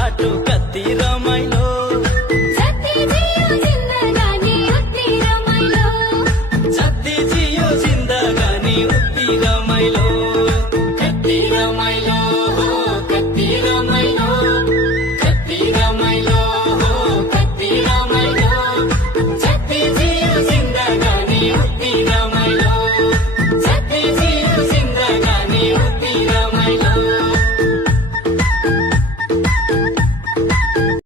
बाटो कति रमाइलो, जति जियो जिन्दगानी उति रमाइलो, जति जियो जिन्दगानी उति रमाइलो, कति रमाइलो हो कति रमाइलो, कति रमाइलो हो कति रमाइलो, जति जियो जिन्दगानी उति रमाइलो, जति जियो जिन्दगानी उति रमाइलो।